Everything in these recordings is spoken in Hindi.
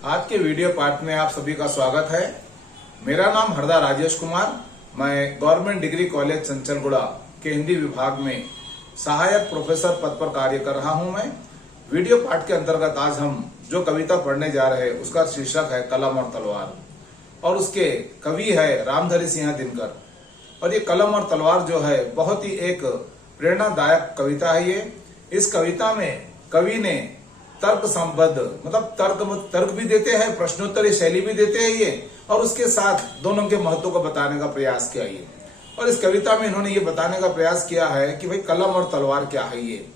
आज के वीडियो पार्ट में आप सभी का स्वागत है। मेरा नाम हरदा राजेश कुमार, मैं गवर्नमेंट डिग्री कॉलेज चंचलगुड़ा के हिंदी विभाग में सहायक प्रोफेसर पद पर कार्य कर रहा हूं। मैं वीडियो पार्ट के अंतर्गत आज हम जो कविता पढ़ने जा रहे हैं उसका शीर्षक है कलम और तलवार, और उसके कवि है रामधारी सिंह दिनकर। और ये कलम और तलवार जो है बहुत ही एक प्रेरणादायक कविता है। ये इस कविता में कवि ने तर्क संबद्ध मतलब तर्क भी देते हैं, प्रश्नोत्तरी शैली भी देते हैं ये, और उसके साथ दोनों के महत्व को बताने का प्रयास किया ये। और इस कविता में इन्होंने ये बताने का प्रयास किया है कि भाई कलम और तलवार क्या है, ये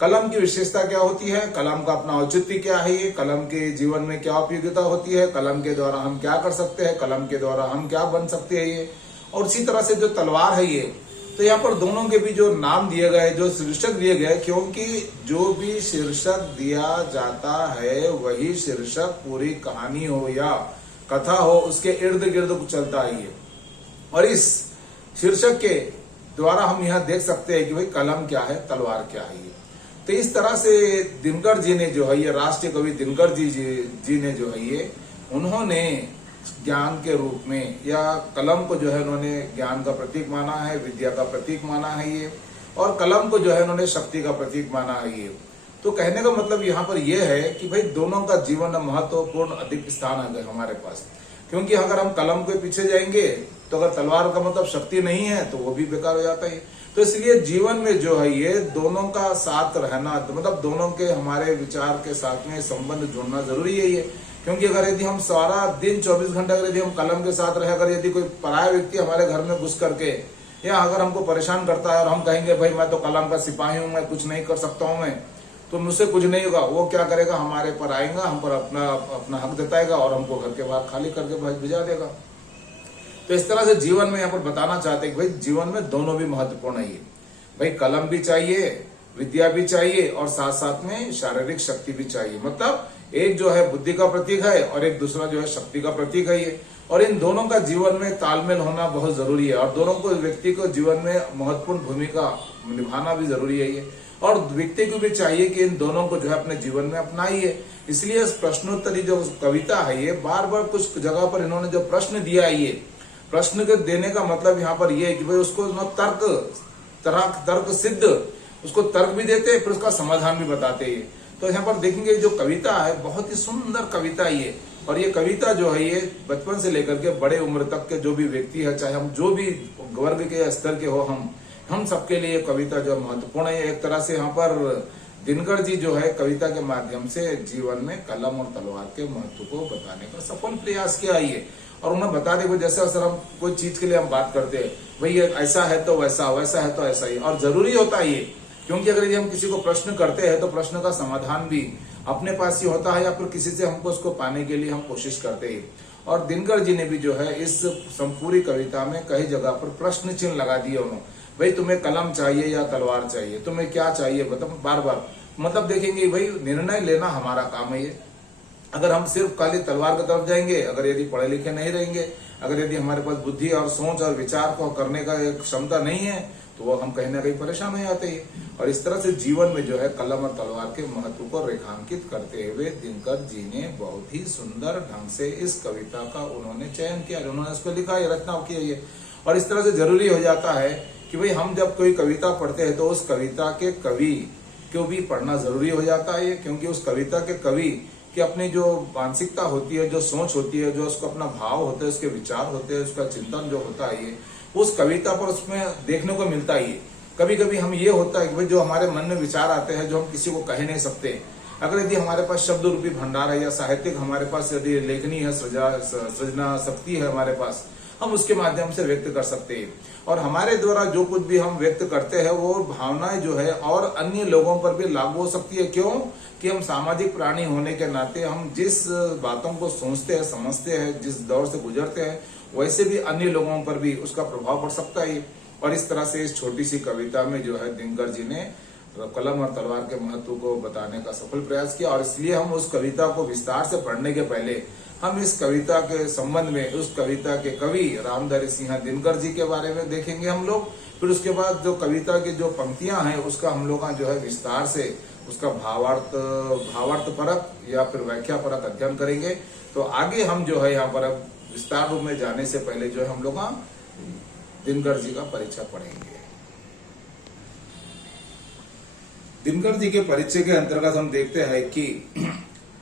कलम की विशेषता क्या होती है, कलम का अपना औचित्य क्या है, ये कलम के जीवन में क्या उपयोगिता होती है, कलम के द्वारा हम क्या कर सकते हैं, कलम के द्वारा हम क्या बन सकते हैं ये। और इसी तरह से जो तलवार है ये, तो यहाँ पर दोनों के भी जो नाम दिए गए, जो शीर्षक दिए गए, क्योंकि जो भी शीर्षक दिया जाता है वही शीर्षक पूरी कहानी हो या कथा हो उसके इर्द गिर्द चलता है ये। और इस शीर्षक के द्वारा हम यहाँ देख सकते हैं कि भाई कलम क्या है, तलवार क्या है ये। तो इस तरह से दिनकर जी ने जो है ये, राष्ट्रीय कवि दिनकर जी ने जो है ये, उन्होंने ज्ञान के रूप में या कलम को जो है उन्होंने ज्ञान का प्रतीक माना है, विद्या का प्रतीक माना है ये, और कलम को जो है उन्होंने शक्ति का प्रतीक माना है ये। तो कहने का मतलब यहाँ पर यह है कि भाई दोनों का जीवन में महत्वपूर्ण अधिक स्थान है हमारे पास। क्योंकि अगर हम कलम के पीछे जाएंगे तो अगर तलवार का मतलब शक्ति नहीं है तो वो भी बेकार हो जाता है। तो इसलिए जीवन में जो है ये दोनों का साथ रहना, मतलब दोनों के हमारे विचार के साथ में संबंध जोड़ना जरूरी है ये। क्योंकि अगर यदि हम सारा दिन 24 घंटे अगर यदि हम कलम के साथ रहे, अगर यदि कोई पराया व्यक्ति हमारे घर में घुस करके या अगर हमको परेशान करता है और हम कहेंगे भाई मैं तो कलम का सिपाही हूं, मैं कुछ नहीं कर सकता हूं, मैं तो मुझसे कुछ नहीं होगा, वो क्या करेगा, हमारे पर आएगा, हम पर अपना हक जताएगा और हमको घर के बाहर खाली करके भिजा देगा। तो इस तरह से जीवन में यहाँ पर बताना चाहते हैं कि भाई जीवन में दोनों भी महत्वपूर्ण है। भाई कलम भी चाहिए, विद्या भी चाहिए, और साथ साथ में शारीरिक शक्ति भी चाहिए। मतलब एक जो है बुद्धि का प्रतीक है और एक दूसरा जो है शक्ति का प्रतीक है ये। और इन दोनों का जीवन में तालमेल होना बहुत जरूरी है, और दोनों को व्यक्ति को जीवन में महत्वपूर्ण भूमिका निभाना भी जरूरी है ये। और व्यक्ति को भी चाहिए कि इन दोनों को जो है अपने जीवन में अपनाइए। इसलिए इस प्रश्नोत्तरी जो कविता है ये, बार बार कुछ जगह पर इन्होंने जो प्रश्न दिया है ये, प्रश्न के देने का मतलब यहाँ पर यह है कि भाई उसको तर्क सिद्ध, उसको तर्क भी देते फिर उसका समाधान भी बताते हैं। तो यहाँ पर देखेंगे जो कविता है बहुत ही सुंदर कविता ये। और ये कविता जो है ये बचपन से लेकर के बड़े उम्र तक के जो भी व्यक्ति है, चाहे हम जो भी वर्ग के स्तर के हो, हम सबके लिए कविता जो महत्वपूर्ण है। एक तरह से यहाँ पर दिनकर जी जो है कविता के माध्यम से जीवन में कलम और तलवार के महत्व को बताने का सफल प्रयास किया है। और उन्हें बता दे जैसे अक्सर हम कोई चीज के लिए हम बात करते हैं, भाई ऐसा है तो वैसा, वैसा है तो ऐसा ही, और जरूरी होता है ये। क्योंकि अगर यदि हम किसी को प्रश्न करते हैं तो प्रश्न का समाधान भी अपने पास ही होता है, या फिर किसी से हमको उसको पाने के लिए हम कोशिश करते हैं। और दिनकर जी ने भी जो है इस संपूर्ण कविता में कई जगह पर प्रश्न चिन्ह लगा दिए उन्होंने, भाई तुम्हें कलम चाहिए या तलवार चाहिए, तुम्हें क्या चाहिए, मतलब बार बार मतलब देखेंगे भाई निर्णय लेना हमारा काम है ये। अगर हम सिर्फ खाली तलवार की तरफ जाएंगे, अगर यदि पढ़े लिखे नहीं रहेंगे, अगर यदि हमारे पास बुद्धि और सोच और विचार को करने का एक क्षमता नहीं है, तो वो हम कहीं ना कहीं परेशान हो जाते हैं। और इस तरह से जीवन में जो है कलम और तलवार के महत्व को रेखांकित करते हुए दिनकर जी ने बहुत ही सुंदर ढंग से इस कविता का उन्होंने चयन किया, उन्होंने इसको लिखा है, रचना की है। और इस तरह से जरूरी हो जाता है कि भाई हम जब कोई कविता पढ़ते हैं तो उस कविता के कवि को भी पढ़ना जरूरी हो जाता है, क्योंकि उस कविता के कवि कि अपनी जो मानसिकता होती है, जो सोच होती है, जो उसको अपना भाव होता है, उसके विचार होते हैं, उसका चिंतन जो होता है, ये उस कविता पर उसमें देखने को मिलता है। कभी कभी हम ये होता है कि भाई जो हमारे मन में विचार आते हैं जो हम किसी को कह नहीं सकते, अगर यदि हमारे पास शब्द रूपी भंडार है या साहित्यिक हमारे पास यदि लेखनी है, सृजना शक्ति है हमारे पास, हम उसके माध्यम से व्यक्त कर सकते हैं। और हमारे द्वारा जो कुछ भी हम व्यक्त करते हैं वो भावनाएं जो है और अन्य लोगों पर भी लागू हो सकती है। क्यों कि हम सामाजिक प्राणी होने के नाते हम जिस बातों को सोचते हैं, समझते हैं, जिस दौर से गुजरते हैं, वैसे भी अन्य लोगों पर भी उसका प्रभाव पड़ सकता है। और इस तरह से इस छोटी सी कविता में जो है दिनकर जी ने कलम और तलवार के महत्व को बताने का सफल प्रयास किया। और इसलिए हम उस कविता को विस्तार से पढ़ने के पहले हम इस कविता के संबंध में उस कविता के कवि रामधारी सिंह दिनकर जी के बारे में देखेंगे हम लोग। फिर उसके बाद जो कविता की जो पंक्तियां हैं उसका हम लोग जो है विस्तार से उसका भावार्थ परक या फिर व्याख्या परक अध्ययन करेंगे। तो आगे हम जो है यहाँ पर अब विस्तार रूप में जाने से पहले जो है हम लोग दिनकर जी का परिचय पढ़ेंगे। दिनकर जी के परिचय के अंतर्गत हम देखते हैं कि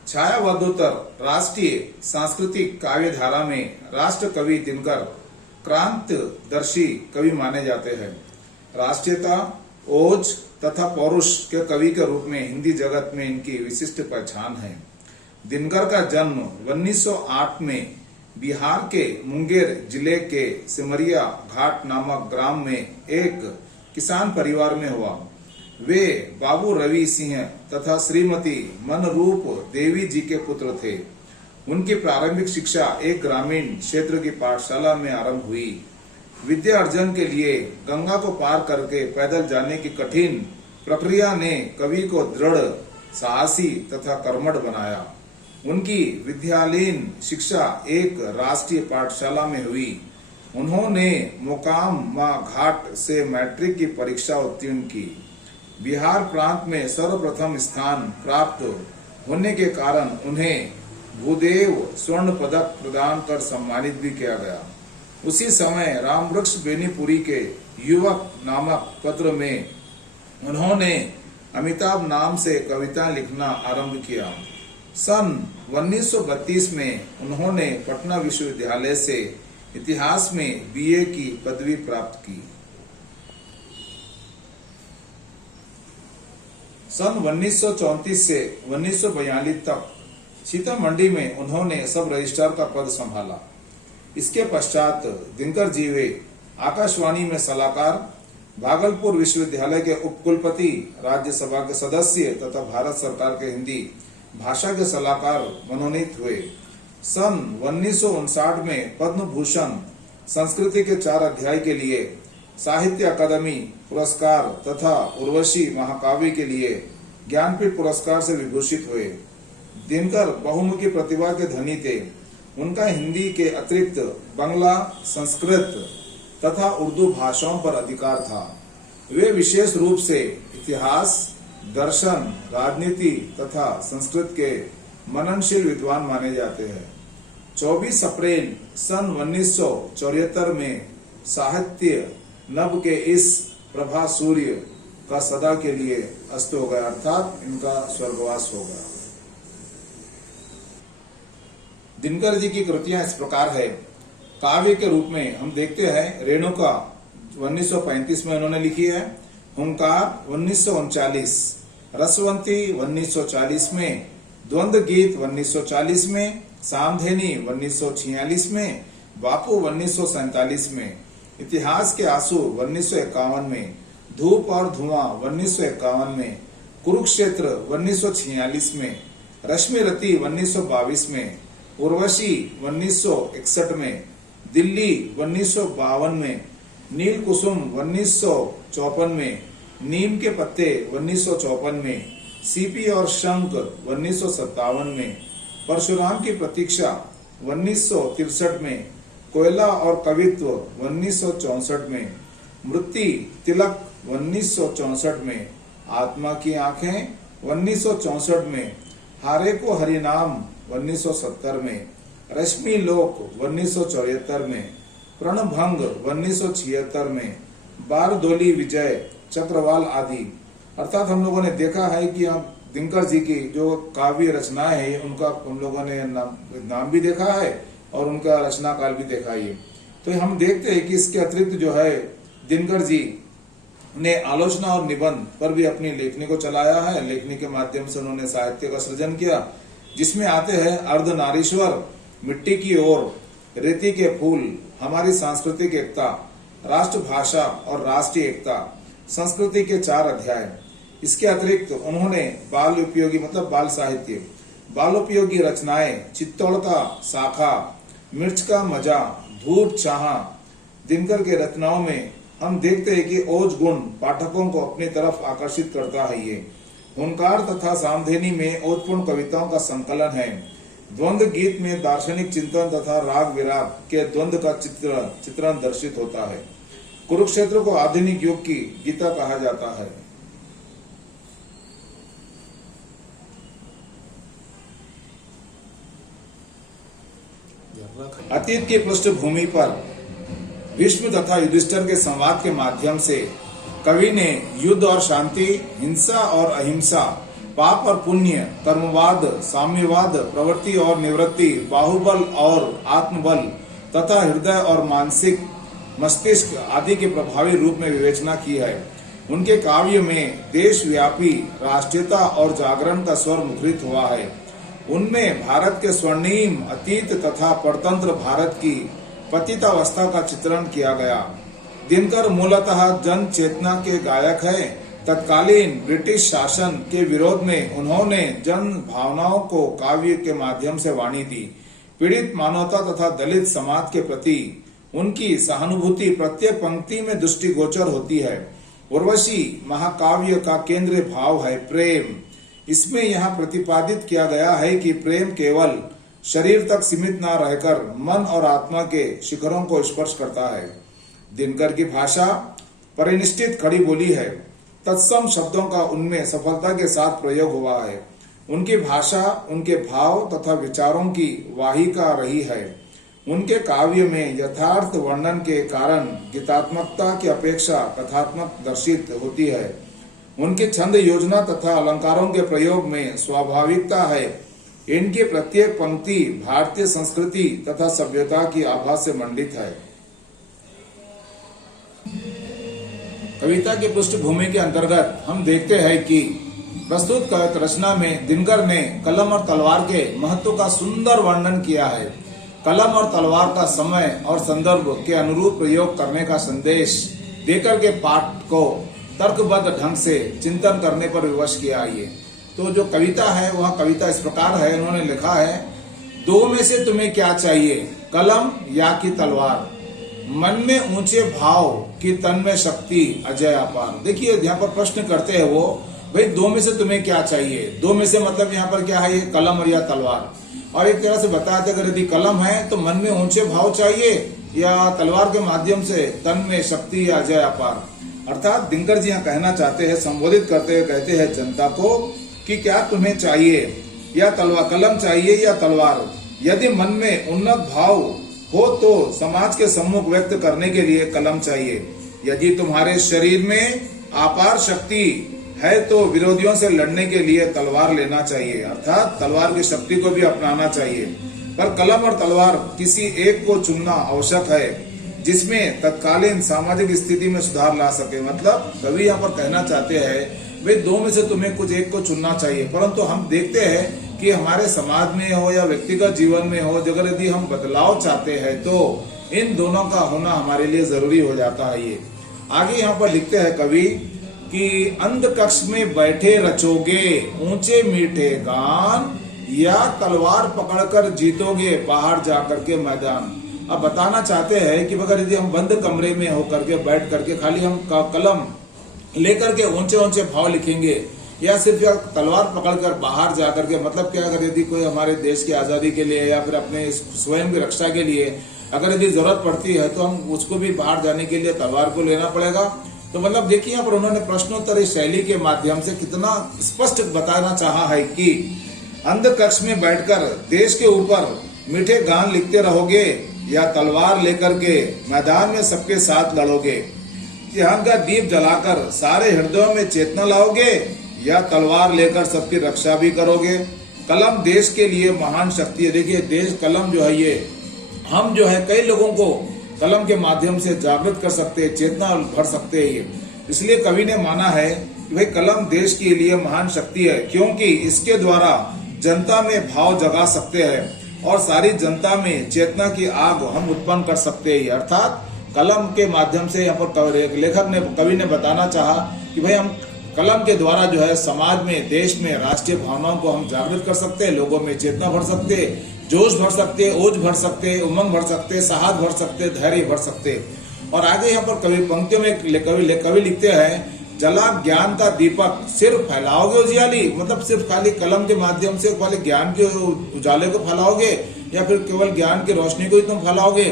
छायावादोत्तर राष्ट्रीय सांस्कृतिक काव्य धारा में राष्ट्र कवि दिनकर क्रांतिदर्शी कवि माने जाते हैं। राष्ट्रीयता, ओज तथा पौरुष के कवि के रूप में हिंदी जगत में इनकी विशिष्ट पहचान है। दिनकर का जन्म 1908 में बिहार के मुंगेर जिले के सिमरिया घाट नामक ग्राम में एक किसान परिवार में हुआ। वे बाबू रवि सिंह तथा श्रीमती मनरूप देवी जी के पुत्र थे। उनकी प्रारंभिक शिक्षा एक ग्रामीण क्षेत्र की पाठशाला में आरंभ हुई। विद्या अर्जन के लिए गंगा को पार करके पैदल जाने की कठिन प्रक्रिया ने कवि को दृढ़, साहसी तथा कर्मठ बनाया। उनकी विद्यालयीन शिक्षा एक राष्ट्रीय पाठशाला में हुई। उन्होंने मोकामा घाट से मैट्रिक की परीक्षा उत्तीर्ण की। बिहार प्रांत में सर्वप्रथम स्थान प्राप्त होने के कारण उन्हें भूदेव स्वर्ण पदक प्रदान कर सम्मानित भी किया गया। उसी समय रामवृक्ष बेनीपुरी के युवक नामक पत्र में उन्होंने अमिताभ नाम से कविता लिखना आरंभ किया। सन 1932 में उन्होंने पटना विश्वविद्यालय से इतिहास में बीए की पदवी प्राप्त की। सन 1934 से 1942 तक सीतामढ़ी में उन्होंने सब रजिस्ट्रार का पद संभाला। इसके पश्चात दिनकर जी वे आकाशवाणी में सलाहकार, भागलपुर विश्वविद्यालय के उपकुलपति, राज्यसभा के सदस्य तथा भारत सरकार के हिंदी भाषा के सलाहकार मनोनीत हुए। सन 1959 में पद्म भूषण संस्कृति के 4 अध्याय के लिए साहित्य अकादमी पुरस्कार तथा उर्वशी महाकाव्य के लिए ज्ञानपीठ पुरस्कार से विभूषित हुए। दिनकर बहुमुखी प्रतिभा के धनी थे। उनका हिंदी के अतिरिक्त बांग्ला, संस्कृत तथा उर्दू भाषाओं पर अधिकार था। वे विशेष रूप से इतिहास, दर्शन, राजनीति तथा संस्कृत के मननशील विद्वान माने जाते हैं। 24 अप्रैल सन 1974 में साहित्य नभ के इस प्रभा सूर्य का सदा के लिए अस्त हो गया, अर्थात इनका स्वर्गवास हो गया। दिनकर जी की कृतियां इस प्रकार है। काव्य के रूप में हम देखते हैं रेणुका 1935 में उन्होंने लिखी है, हुंकार 1939, रसवंती 1940 में, द्वंद्व गीत 1940 में, सामधेनी 1946 में, बापू 1947 में, इतिहास के आंसू 1951 में, धूप और धुआं 1951 में, कुरुक्षेत्र 1946 में, रश्मि रति 1922 में, उर्वशी 1961 में, दिल्ली 1952 में, नील कुसुम 1954 में, नीम के पत्ते 1954 में, सीपी और शंख 1957 में, परशुराम की प्रतीक्षा 1963 में, कोयला और कवित्व 1964 में, मृत्यु तिलक 1964 में, आत्मा की आंखें 1964 में, हारे को हरिनाम 1970 में, रश्मि लोक 1974 में, प्रणभंग 1976 में, बारदोली विजय, चक्रवाल आदि। अर्थात हम लोगों ने देखा है कि आप दिनकर जी की जो काव्य रचनाएं हैं उनका हम लोगों ने नाम भी देखा है और उनका रचना काल भी देखा है। तो हम देखते हैं कि इसके अतिरिक्त जो है दिनकर जी ने आलोचना और निबंध पर भी अपनी लेखनी को चलाया है। लेखनी के माध्यम से उन्होंने साहित्य का सृजन किया, जिसमें आते हैं अर्धनारीश्वर, मिट्टी की ओर, रेती के फूल, हमारी सांस्कृतिक एकता, राष्ट्रभाषा और राष्ट्रीय एकता, संस्कृति के 4 अध्याय। इसके अतिरिक्त उन्होंने बाल उपयोगी मतलब बाल साहित्य, बालोपयोगी रचनाएं, चित्तौड़ का शाखा, मिर्च का मजा, धूप चाह। दिनकर के रचनाओं में हम देखते हैं कि ओज गुण पाठकों को अपनी तरफ आकर्षित करता है। ये हुंकार तथा सामधेनी में ओजपूर्ण कविताओं का संकलन है। द्वंद्व गीत में दार्शनिक चिंतन तथा राग विराग के द्वंद्व का चित्रण दर्शित होता है। कुरुक्षेत्र को आधुनिक युग की गीता कहा जाता है। अतीत की पृष्ठभूमि पर भीष्म तथा युधिष्ठिर के संवाद के माध्यम से कवि ने युद्ध और शांति, हिंसा और अहिंसा, पाप और पुण्य, कर्मवाद, साम्यवाद, प्रवृत्ति और निवृत्ति, बाहुबल और आत्मबल तथा हृदय और मानसिक मस्तिष्क आदि के प्रभावी रूप में विवेचना की है। उनके काव्य में देशव्यापी राष्ट्रीयता और जागरण का स्वर मुखरित हुआ है। उनमें भारत के स्वर्णिम अतीत तथा परतंत्र भारत की पतितावस्था का चित्रण किया गया। दिनकर मूलतः जन चेतना के गायक हैं। तत्कालीन ब्रिटिश शासन के विरोध में उन्होंने जन भावनाओं को काव्य के माध्यम से वाणी दी। पीड़ित मानवता तथा दलित समाज के प्रति उनकी सहानुभूति प्रत्येक पंक्ति में दृष्टिगोचर होती है। उर्वशी महाकाव्य का केंद्रीय भाव है प्रेम। इसमें यहाँ प्रतिपादित किया गया है कि प्रेम केवल शरीर तक सीमित न रहकर मन और आत्मा के शिखरों को स्पर्श करता है। दिनकर की भाषा परिनिष्ठित खड़ी बोली है। तत्सम शब्दों का उनमें सफलता के साथ प्रयोग हुआ है। उनकी भाषा उनके भाव तथा विचारों की वाहिका रही है। उनके काव्य में यथार्थ वर्णन के कारण गीतात्मकता की अपेक्षा कथात्मक दर्शित होती है। उनकी छंद योजना तथा अलंकारों के प्रयोग में स्वाभाविकता है। इनकी प्रत्येक पंक्ति भारतीय संस्कृति तथा सभ्यता की आभा से मंडित है। कविता की पृष्ठभूमि के अंतर्गत हम देखते हैं कि प्रस्तुत कविता रचना में दिनकर ने कलम और तलवार के महत्व का सुंदर वर्णन किया है। कलम और तलवार का समय और संदर्भ के अनुरूप प्रयोग करने का संदेश देकर के पाठ को तर्कबद्ध ढंग से चिंतन करने पर विवश किया। आइए तो जो कविता है वह कविता इस प्रकार है। इन्होंने लिखा है, दो में से तुम्हें क्या चाहिए, कलम या कि तलवार? मन में ऊंचे भाव की तन में शक्ति अजय अपार। देखिए यहाँ पर प्रश्न करते हैं वो, भाई दो में से तुम्हें क्या चाहिए? दो में से मतलब यहाँ पर क्या है, ये कलम और या तलवार। और एक तरह से बताते अगर यदि कलम है तो मन में ऊंचे भाव चाहिए, या तलवार के माध्यम से तन में शक्ति या अजय अपार। अर्थात दिनकर जी यहाँ कहना चाहते हैं, संबोधित करते हुए कहते हैं जनता को कि क्या तुम्हें चाहिए, या तलवार, कलम चाहिए या तलवार? यदि मन में उन्नत भाव हो तो समाज के सम्मुख व्यक्त करने के लिए कलम चाहिए। यदि तुम्हारे शरीर में अपार शक्ति है तो विरोधियों से लड़ने के लिए तलवार लेना चाहिए, अर्थात तलवार की शक्ति को भी अपनाना चाहिए। पर कलम और तलवार किसी एक को चुनना आवश्यक है जिसमें तत्कालीन सामाजिक स्थिति में सुधार ला सके। मतलब कवि यहाँ पर कहना चाहते हैं भाई दो में से तुम्हें कुछ एक को चुनना चाहिए, परंतु हम देखते हैं कि हमारे समाज में हो या व्यक्तिगत जीवन में हो, अगर यदि हम बदलाव चाहते हैं तो इन दोनों का होना हमारे लिए जरूरी हो जाता है। ये आगे यहाँ पर लिखते हैं कवि कि अंध कक्ष में बैठे रचोगे ऊंचे मीठे गान, या तलवार पकड़कर जीतोगे बाहर जाकर के मैदान। अब बताना चाहते हैं कि अगर यदि हम बंद कमरे में होकर के बैठ करके खाली हम कलम लेकर के ऊंचे ऊंचे भाव लिखेंगे, या सिर्फ तलवार पकड़कर बाहर जाकर के, मतलब क्या, अगर यदि कोई हमारे देश की आजादी के लिए या फिर अपने स्वयं की रक्षा के लिए अगर यदि जरूरत पड़ती है तो हम उसको भी बाहर जाने के लिए तलवार को लेना पड़ेगा। तो मतलब देखिए यहाँ पर उन्होंने प्रश्नोत्तरी शैली के माध्यम से कितना स्पष्ट बताना चाहा है कि अंध कक्ष में बैठकर देश के ऊपर मीठे गान लिखते रहोगे, या तलवार लेकर के मैदान में सबके साथ लड़ोगे। ध्यान का दीप जलाकर सारे हृदयों में चेतना लाओगे, या तलवार लेकर सबकी रक्षा भी करोगे। कलम देश के लिए महान शक्ति है। देखिए देश कलम जो है, ये हम जो है कई लोगों को कलम के माध्यम से जागृत कर सकते हैं, चेतना भर सकते हैं। ये इसलिए कवि ने माना है कि भाई कलम देश के लिए महान शक्ति है, क्योंकि इसके द्वारा जनता में भाव जगा सकते हैं और सारी जनता में चेतना की आग हम उत्पन्न कर सकते हैं। अर्थात कलम के माध्यम से यहाँ पर लेखक ने, कवि ने बताना चाहा कि भाई हम कलम के द्वारा जो है समाज में, देश में राष्ट्रीय भावनाओं को हम जागृत कर सकते हैं, लोगों में चेतना भर सकते हैं, जोश भर सकते हैं, ओज भर सकते हैं, उमंग भर सकते हैं, साहस भर सकते हैं, धैर्य भर सकते हैं। और आगे यहाँ पर कवि पंक्तियों में कवि लिखते हैं, जला ज्ञान का दीपक सिर्फ फैलाओगे उजियाली, मतलब सिर्फ खाली कलम के माध्यम से खाली ज्ञान के उजाले को फैलाओगे, या फिर केवल ज्ञान की रोशनी को ही तुम फैलाओगे,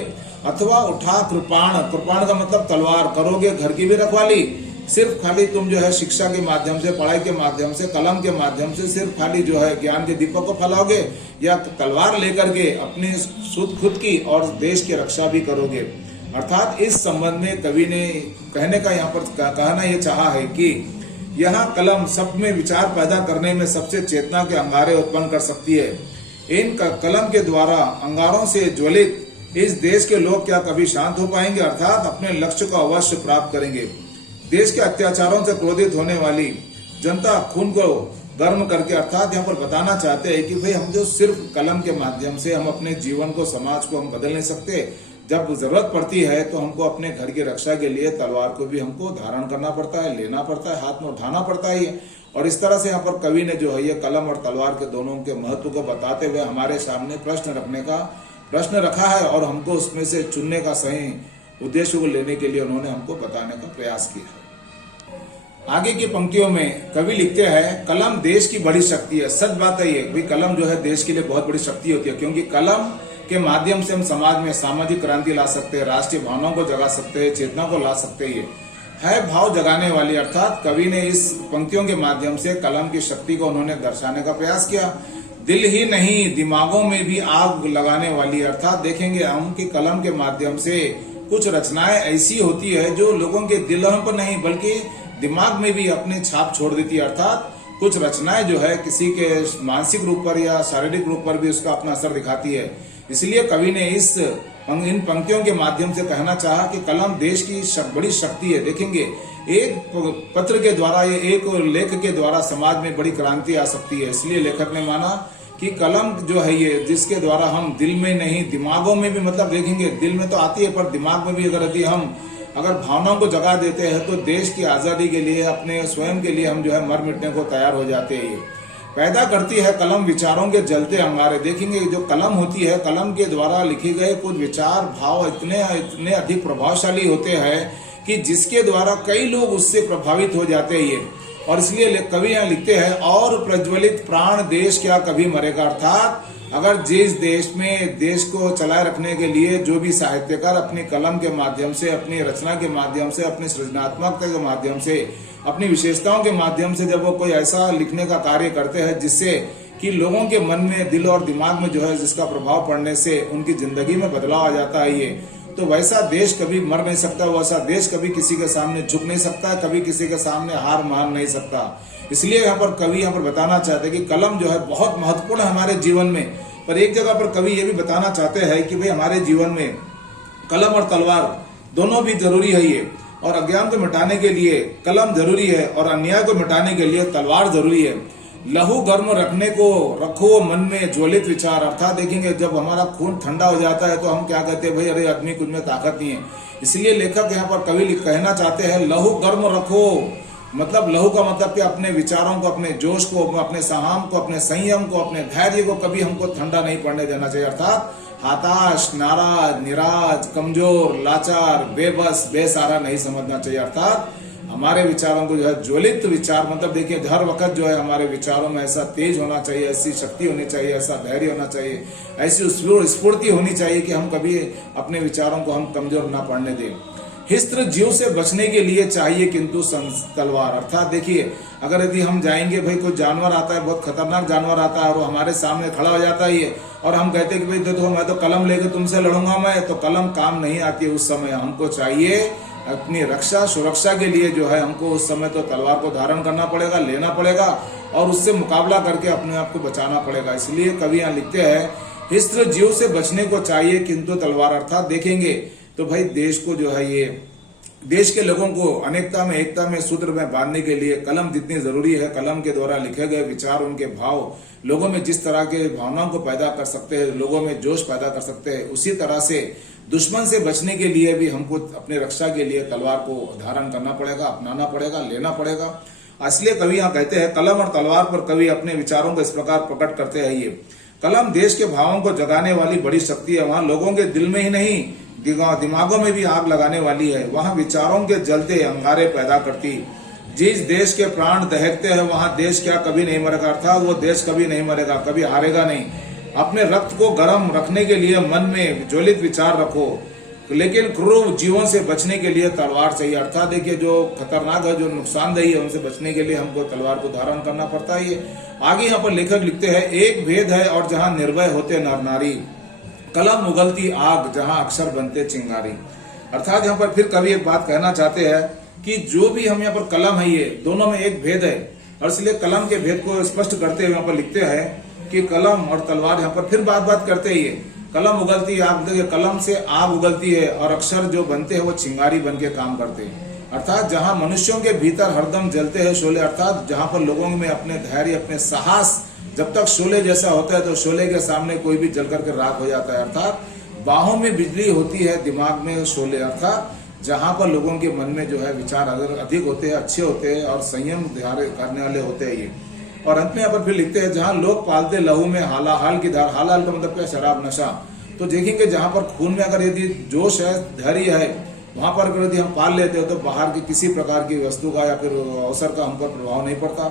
अथवा उठा कृपाण, कृपाण का मतलब तलवार, करोगे घर की भी रखवाली, सिर्फ खाली तुम जो है शिक्षा के माध्यम से, पढ़ाई के माध्यम से, कलम के माध्यम से सिर्फ खाली जो है ज्ञान के दीपक को फैलाओगे या तलवार लेकर के अपनी खुद की और देश की रक्षा भी करोगे। अर्थात इस संबंध में कवि ने कहने का यहाँ पर कहना यह चाहा है कि यहाँ कलम सब में विचार पैदा करने में सबसे चेतना के अंगारे उत्पन्न कर सकती है। इन कलम के द्वारा अंगारों से ज्वलित इस देश के लोग क्या कभी शांत हो पाएंगे, अर्थात अपने लक्ष्य को अवश्य प्राप्त करेंगे। देश के अत्याचारों से क्रोधित होने वाली जनता खून को गर्म करके, अर्थात यहाँ पर बताना चाहते हैं कि भाई हम जो सिर्फ कलम के माध्यम से हम अपने जीवन को, समाज को हम बदल नहीं सकते। जब जरूरत पड़ती है तो हमको अपने घर की रक्षा के लिए तलवार को भी हमको धारण करना पड़ता है, लेना पड़ता है, हाथ में उठाना पड़ता है। और इस तरह से यहाँ पर कवि ने जो है ये कलम और तलवार के दोनों के महत्व को बताते हुए हमारे सामने प्रश्न रखा है और हमको उसमें से चुनने का सही उद्देश्य को लेने के लिए उन्होंने हमको बताने का प्रयास किया है। आगे की पंक्तियों में कवि लिखते हैं, कलम देश की बड़ी शक्ति है। सच बात है ये, भाई कलम जो है देश के लिए बहुत बड़ी शक्ति होती है, क्योंकि कलम के माध्यम से हम समाज में सामाजिक क्रांति ला सकते हैं, राष्ट्रीय भावनाओं को जगा सकते हैं, चेतना को ला सकते हैं। है भाव जगाने वाली, अर्थात कवि ने इस पंक्तियों के माध्यम से कलम की शक्ति को उन्होंने दर्शाने का प्रयास किया। दिल ही नहीं दिमागों में भी आग लगाने वाली, अर्थात देखेंगे हम कि कलम के माध्यम से कुछ रचनाएं ऐसी होती है जो लोगों के दिलों पर नहीं बल्कि दिमाग में भी अपनी छाप छोड़ देती है। अर्थात कुछ रचनाएं जो है किसी के मानसिक रूप पर या शारीरिक रूप पर भी उसका अपना असर दिखाती है। इसलिए कवि ने इन पंक्तियों के माध्यम से कहना चाहा कि कलम देश की बड़ी शक्ति है। देखेंगे एक पत्र के द्वारा या एक लेख के द्वारा समाज में बड़ी क्रांति आ सकती है। इसलिए लेखक ने माना कि कलम जो है ये, जिसके द्वारा हम दिल में नहीं दिमागों में भी, मतलब देखेंगे दिल में तो आती है पर दिमाग में भी अगर भावनाओं को जगा देते हैं तो देश की आजादी के लिए, अपने स्वयं के लिए हम जो है मर मिटने को तैयार हो जाते हैं। पैदा करती है कलम विचारों के जलते अंगारे। देखेंगे जो कलम होती है, कलम के द्वारा लिखे गए कुछ विचार भाव इतने अधिक प्रभावशाली होते हैं कि जिसके द्वारा कई लोग उससे प्रभावित हो जाते हैं। और इसलिए कवि यहाँ लिखते हैं, और प्रज्वलित प्राण देश क्या कभी मरेगा। अर्थात अगर जिस देश में देश को चलाए रखने के लिए जो भी साहित्यकार अपनी कलम के माध्यम से, अपनी रचना के माध्यम से, अपनी सृजनात्मकता के माध्यम से, अपनी विशेषताओं के माध्यम से जब वो कोई ऐसा लिखने का कार्य करते हैं जिससे कि लोगों के मन में, दिल और दिमाग में जो है जिसका प्रभाव पड़ने से उनकी जिंदगी में बदलाव आ जाता है ये, तो वैसा देश कभी मर नहीं सकता, वैसा देश कभी किसी के सामने झुक नहीं सकता, कभी किसी के सामने हार मान नहीं सकता। इसलिए यहाँ पर कवि यहाँ पर बताना चाहते हैं कि कलम जो है बहुत महत्वपूर्ण है हमारे जीवन में। पर एक जगह पर कवि ये भी बताना चाहते हैं कि भाई हमारे जीवन में कलम और तलवार दोनों भी जरूरी है ये, और अज्ञान को मिटाने के लिए कलम जरूरी है और अन्याय को मिटाने के लिए तलवार जरूरी है। लहू गर्म रखने को रखो मन में ज्वलित विचार। अर्थात देखेंगे जब हमारा खून ठंडा हो जाता है तो हम क्या कहते हैं, भाई अरे आदमी कुछ में ताकत नहीं है। इसलिए लेखक यहाँ पर कवि कहना चाहते हैं, लहू गर्म रखो। मतलब लहू का मतलब कि अपने विचारों को, अपने जोश को, अपने साहम को, अपने संयम को, अपने धैर्य को कभी हमको ठंडा नहीं पड़ने देना चाहिए। अर्थात हताश, नाराज, निराज, कमजोर, लाचार, बेबस, बेसहारा नहीं समझना चाहिए। अर्थात हमारे विचारों को जो है ज्वलित विचार, मतलब देखिए हर वक्त जो है हमारे विचारों में ऐसा तेज होना चाहिए, ऐसी शक्ति होनी चाहिए, ऐसा धैर्य होना चाहिए, ऐसी स्फूर्ति होनी चाहिए कि हम कभी अपने विचारों को हम कमजोर ना पड़ने दें। हिस्त्र जीव से बचने के लिए चाहिए किंतु तलवार। अर्थात देखिए अगर यदि हम जाएंगे, भाई कोई जानवर आता है, बहुत खतरनाक जानवर आता है और वो हमारे सामने खड़ा हो जाता है और हम कहते हैं कि भाई देखो मैं तो कलम लेकर तुमसे लड़ूंगा, मैं तो कलम काम नहीं आती। उस समय हमको चाहिए अपनी रक्षा सुरक्षा के लिए जो है हमको उस समय तो तलवार को धारण करना पड़ेगा, लेना पड़ेगा और उससे मुकाबला करके अपने आप को बचाना पड़ेगा। इसलिए कवि यहाँ लिखते हैं, हिस्त्र जीव से बचने को चाहिए किंतु तलवार। अर्थात देखेंगे तो भाई देश को जो है ये, देश के लोगों को अनेकता में एकता में सूत्र में बांधने के लिए कलम जितनी जरूरी है, कलम के द्वारा लिखे गए विचार, उनके भाव लोगों में जिस तरह के भावनाओं को पैदा कर सकते हैं, लोगों में जोश पैदा कर सकते हैं, उसी तरह से दुश्मन से बचने के लिए भी हमको अपनी रक्षा के लिए तलवार को धारण करना पड़ेगा, अपनाना पड़ेगा, लेना पड़ेगा। इसलिए कवि यहाँ कहते हैं, कलम और तलवार पर कवि अपने विचारों को इस प्रकार प्रकट करते हैं। ये कलम देश के भावों को जगाने वाली बड़ी शक्ति है। वहां लोगों के दिल में ही नहीं दिमागों में भी आग लगाने वाली है। वहां विचारों के जलते अंगारे पैदा करती। जिस देश के प्राण दहकते हैं वहां देश क्या कभी नहीं मरेगा। अर्थात वो देश कभी नहीं मरेगा, कभी हारेगा नहीं। अपने रक्त को गर्म रखने के लिए मन में ज्वलित विचार रखो। लेकिन क्रूर जीवों से बचने के लिए तलवार चाहिए। अर्थात देखिए जो खतरनाक है, जो नुकसानदेही है, उनसे बचने के लिए हमको तलवार को धारण करना पड़ता है। आगे यहाँ पर लेखक लिखते हैं, एक भेद है और जहां निर्भय होते नर नारी, कलम उगलती आग जहां अक्षर बनते चिंगारी। अर्थात यहाँ पर फिर कवि एक बात कहना चाहते हैं कि जो भी हम यहाँ पर कलम है, ये दोनों में एक भेद है, और इसलिए कलम के भेद को स्पष्ट करते हुए यहाँ पर लिखते हैं कि कलम और तलवार, यहाँ पर फिर बात करते हैं, कलम उगलती आग, देखिए कलम से आग उगलती है और अक्षर जो बनते हैं वो चिंगारी बन के काम करते हैं। अर्थात जहां मनुष्यों के भीतर हरदम जलते हैं शोले, अर्थात जहां पर लोगों में अपने धैर्य, अपने साहस जब तक शोले जैसा होता है तो शोले के सामने कोई भी जल करके राख हो जाता है। अर्थात बाहों में बिजली होती है, दिमाग में शोले। अर्थात जहां पर लोगों के मन में जो है विचार अगर अधिक होते हैं, अच्छे होते हैं और संयम करने वाले होते हैं ये। और अंत में यहाँ पर फिर लिखते हैं, जहां लोग पालते लहू में हालाहाल की धार, हालाल का मतलब क्या, शराब नशा। तो देखेंगे जहां पर खून में अगर यदि जोश है, धैर्य है, वहां पर अगर यदि हम पाल लेते हो तो बाहर की किसी प्रकार की वस्तु का या फिर अवसर का हम पर प्रभाव नहीं पड़ता।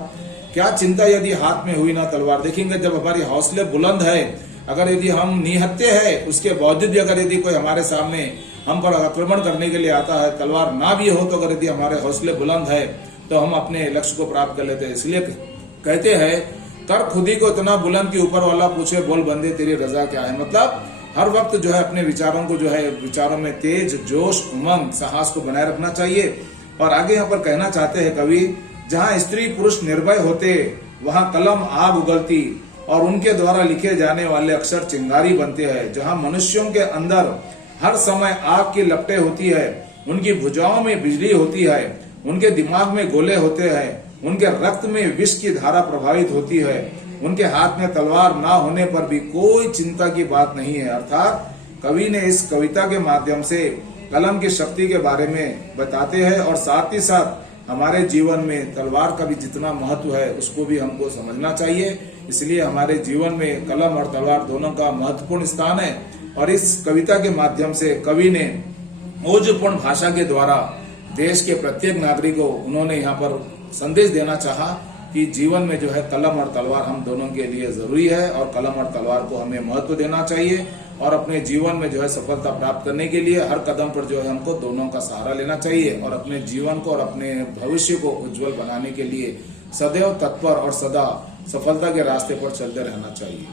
क्या चिंता यदि हाथ में हुई ना तलवार। देखेंगे जब हमारी हौसले बुलंद है, अगर यदि हम निहत्थे है, उसके बावजूद भी अगर यदि कोई हमारे सामने हम पर आक्रमण करने के लिए आता है, तलवार ना भी हो तो अगर यदि हमारे हौसले बुलंद है तो हम अपने लक्ष्य को प्राप्त कर लेते हैं। इसलिए कहते हैं, कर खुदी को इतना बुलंद कि ऊपर वाला पूछे बोल बंदे तेरी रजा क्या है। मतलब हर वक्त जो है अपने विचारों को जो है, विचारों में तेज, जोश, उमंग, साहस को बनाए रखना चाहिए। और आगे यहाँ पर कहना चाहते हैं कवि, जहां स्त्री पुरुष निर्भय होते वहां कलम आग उगलती और उनके द्वारा लिखे जाने वाले अक्षर चिंगारी बनते हैं। जहां मनुष्यों के अंदर हर समय आग की लपटें होती है, उनकी भुजाओं में बिजली होती है, उनके दिमाग में गोले होते हैं, उनके रक्त में विष की धारा प्रभावित होती है, उनके हाथ में तलवार ना होने पर भी कोई चिंता की बात नहीं है। अर्थात कवि ने इस कविता के माध्यम से कलम की शक्ति के बारे में बताते हैं और साथ ही साथ हमारे जीवन में तलवार का भी जितना महत्व है उसको भी हमको समझना चाहिए। इसलिए हमारे जीवन में कलम और तलवार दोनों का महत्वपूर्ण स्थान है। और इस कविता के माध्यम से कवि ने ओजपूर्ण भाषा के द्वारा देश के प्रत्येक नागरिक को उन्होंने यहाँ पर संदेश देना चाहा कि जीवन में जो है कलम और तलवार हम दोनों के लिए जरूरी है और कलम और तलवार को हमें महत्व देना चाहिए। और अपने जीवन में जो है सफलता प्राप्त करने के लिए हर कदम पर जो है हमको दोनों का सहारा लेना चाहिए और अपने जीवन को और अपने भविष्य को उज्जवल बनाने के लिए सदैव तत्पर और सदा सफलता के रास्ते पर चलते रहना चाहिए।